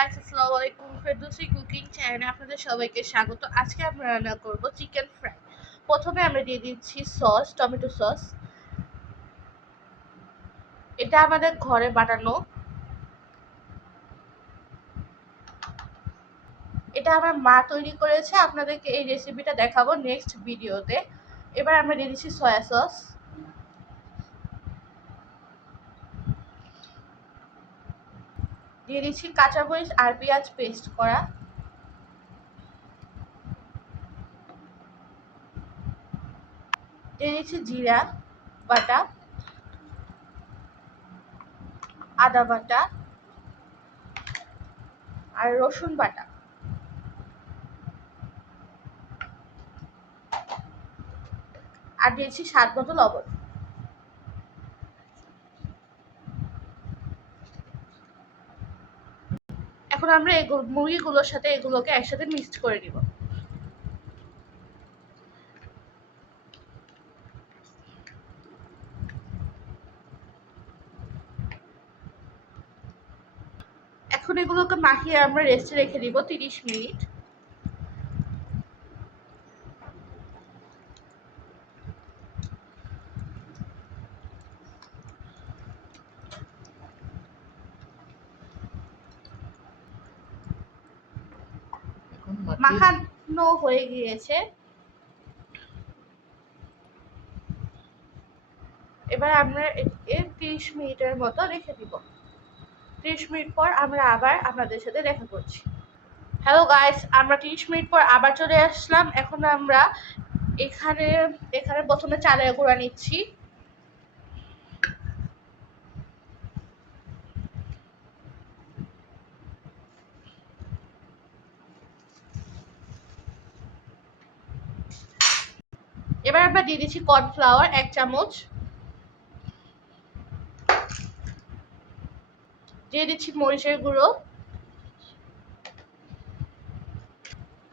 Guys, আসসালামু আলাইকুম। Ferdousi cooking চ্যানেলে আপনাদের সবাইকে স্বাগত। আজকে আমরা রান্না করব চিকেন ফ্রাই। প্রথমে আমরা দিয়ে দিচ্ছি সস, টমেটো সস। এটা আমাদের ঘরে বানানো। এটা আমার মা তৈরি করেছে, আপনাদেরকে এই রেসিপিটা দেখাবো নেক্সট ভিডিওতে। এবার আমরা দিয়ে দিচ্ছি সয়া সস, দিয়ে দিচ্ছি কাঁচামরিচ আর পেঁয়াজ পেস্ট করা, দিয়ে দিচ্ছি জিরা বাটা, আদা বাটা আর রসুন বাটা, আর দিয়েছি স্বাদ মতো লবণ। এখন আমরা মুরগিগুলোর সাথে এগুলোকে একসাথে মিক্সড করে নিব। এখন এগুলোকে মাখিয়ে আমরা রেস্টে রেখে দিব 30 মিনিট। মাখানো হয়ে গিয়েছে। এবার আমরা এটাকে 30 মিনিটের মতো রেখে দিব। 30 মিনিট পর আমরা আবার আপনাদের সাথে দেখা করছি। হ্যালো গাইস, আমরা 30 মিনিট পর আবার চলে আসলাম। এখন আমরা এখানে এখানে প্রথমে চালের গুঁড়া নিচ্ছি। এবার আমরা দিয়ে দিচ্ছি কর্নফ্লাওয়ার 1 চামচ, দিয়ে দিচ্ছি মরিচের গুঁড়ো,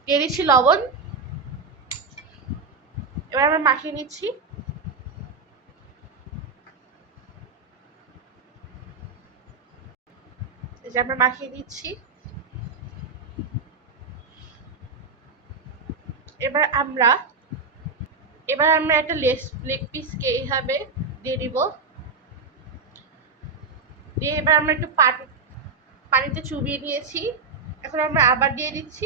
দিয়ে দিচ্ছি লবণ। এবার আমরা মাখিয়ে নিচ্ছি। এই যে আমরা মাখিয়ে দিচ্ছি। এবার আমরা একটা লেগ পিসকে এইভাবে দিয়ে দিব। দিয়ে এবার আমরা একটু পানিতে চুবিয়ে নিয়েছি। এখন আমরা আবার দিয়ে দিচ্ছি।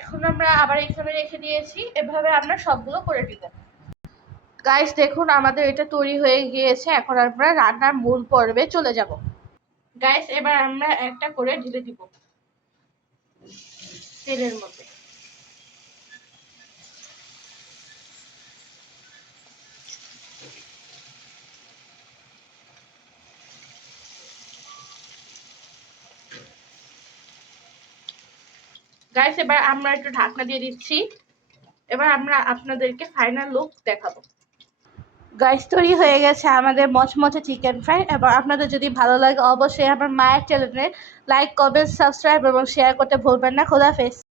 এখন আমরা আবার এখানে রেখে দিয়েছি। এভাবে আমরা সবগুলো করে দিব। গাইস দেখুন, আমাদের এটা তৈরি হয়ে গিয়েছে। এখন আমরা রান্নার মূল পর্বে চলে যাব। গাইস এবার আমরা একটা করে ঢেলে দিব তেলের মধ্যে। গাইস এবার আমরা একটু ঢাকনা দিয়ে দিচ্ছি। এবার আমরা আপনাদেরকে ফাইনাল লুক দেখাবো। গাইস তৈরি হয়ে গেছে আমাদের মচমচে চিকেন ফ্রাই। এবং আপনাদের যদি ভালো লাগে অবশ্যই আমার মায়ের চ্যানেলে লাইক, কমেন্ট, সাবস্ক্রাইব এবং শেয়ার করতে ভুলবেন না। খোদাফেজ।